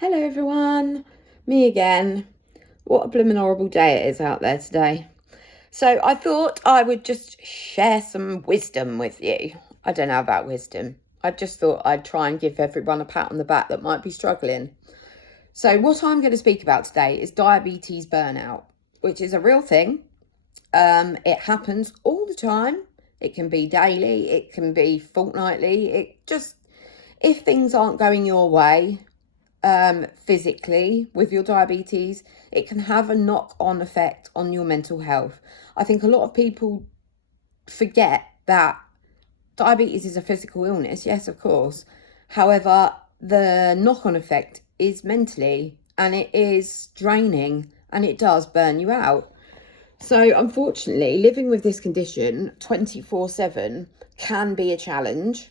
Hello everyone, me again. What a blooming horrible day it is out there today. So I thought I would just share some wisdom with you. I don't know about wisdom. I just thought I'd try and give everyone a pat on the back that might be struggling. So what I'm going to speak about today is diabetes burnout, which is a real thing. It happens all the time. It can be daily, it can be fortnightly. If things aren't going your way, physically with your diabetes, it can have a knock-on effect on your mental health. I think a lot of people forget that diabetes is a physical illness, yes, of course. However, the knock-on effect is mentally, and it is draining, and it does burn you out. So unfortunately, living with this condition 24/7 can be a challenge.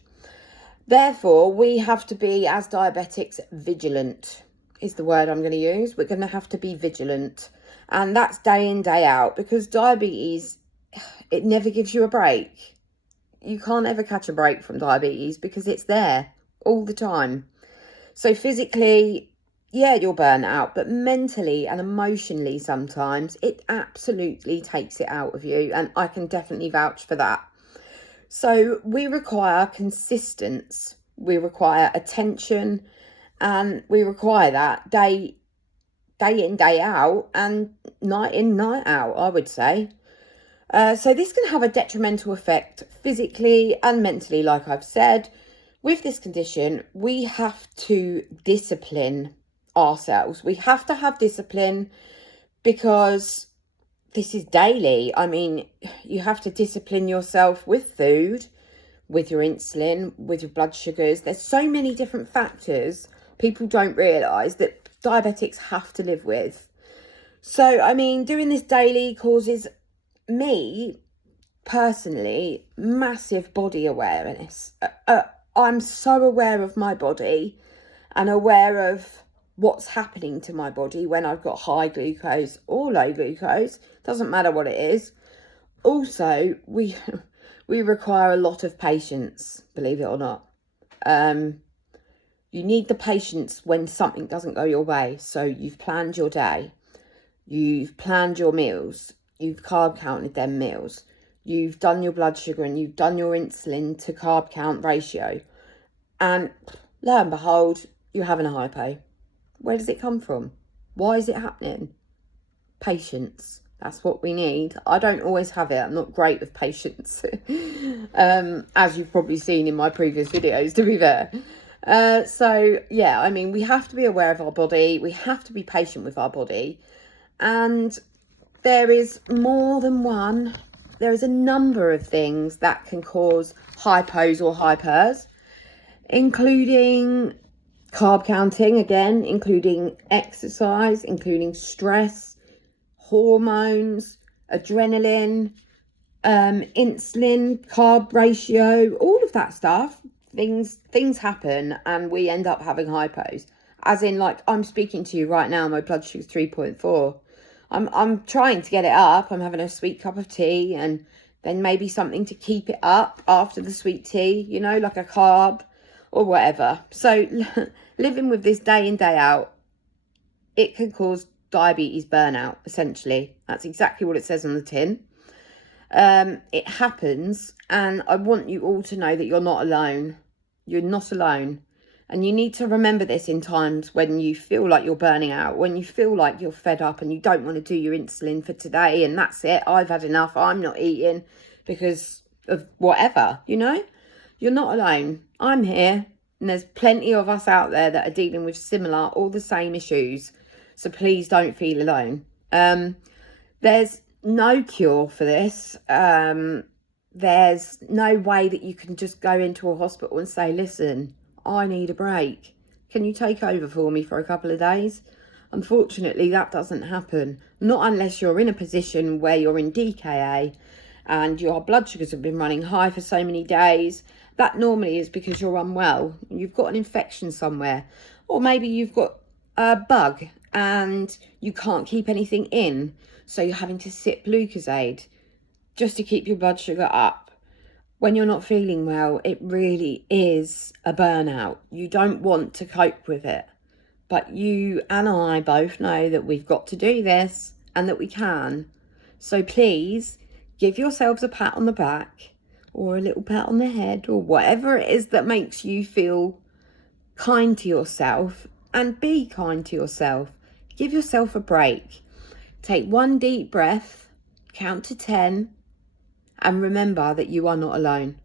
Therefore, we have to be, as diabetics, vigilant is the word I'm going to use. We're going to have to be vigilant. And that's day in, day out, because diabetes, it never gives you a break. You can't ever catch a break from diabetes because it's there all the time. So physically, yeah, you'll burn out, but mentally and emotionally sometimes it absolutely takes it out of you. And I can definitely vouch for that. So we require consistency, we require attention, and we require that day in, day out, and night in, night out, I would say. So this can have a detrimental effect physically and mentally, like I've said. With this condition, we have to discipline ourselves. We have to have discipline because this is daily. I mean, you have to discipline yourself with food, with your insulin, with your blood sugars. There's so many different factors people don't realise that diabetics have to live with. So, I mean, doing this daily causes me, personally, massive body awareness. I'm so aware of my body and aware of what's happening to my body when I've got high glucose or low glucose. Doesn't matter what it is. Also, we require a lot of patience, believe it or not. You need the patience when something doesn't go your way. So you've planned your day, you've planned your meals, you've carb counted them meals, you've done your blood sugar and you've done your insulin to carb count ratio, and lo and behold, you're having a hypo. Where does it come from? Why is it happening? Patience. That's what we need. I don't always have it. I'm not great with patience, as you've probably seen in my previous videos, to be fair. So, yeah, I mean, we have to be aware of our body. We have to be patient with our body. And there is more than one. There is a number of things that can cause hypos or hypers, including carb counting, again, including exercise, including stress, hormones, adrenaline, insulin, carb ratio, all of that stuff. Things happen and we end up having hypos. As in, like, I'm speaking to you right now, my blood sugar's 3.4. I'm trying to get it up. I'm having a sweet cup of tea and then maybe something to keep it up after the sweet tea, you know, like a carb or whatever. So living with this day in, day out, it can cause diabetes burnout, essentially. That's exactly what it says on the tin. It happens, and I want you all to know that you're not alone. You're not alone. And you need to remember this in times when you feel like you're burning out, when you feel like you're fed up and you don't want to do your insulin for today and that's it, I've had enough, I'm not eating because of whatever, you know? You're not alone. I'm here, and there's plenty of us out there that are dealing with similar, all the same issues. So please don't feel alone. There's no cure for this. There's no way that you can just go into a hospital and say, listen, I need a break. Can you take over for me for a couple of days? Unfortunately, that doesn't happen. Not unless you're in a position where you're in DKA and your blood sugars have been running high for so many days. That normally is because you're unwell. You've got an infection somewhere. Or maybe you've got a bug and you can't keep anything in. So you're having to sip Lucozade just to keep your blood sugar up. When you're not feeling well, it really is a burnout. You don't want to cope with it. But you and I both know that we've got to do this and that we can. So please give yourselves a pat on the back or a little pat on the head or whatever it is that makes you feel kind to yourself, and be kind to yourself. Give yourself a break. Take one deep breath, count to 10, and remember that you are not alone.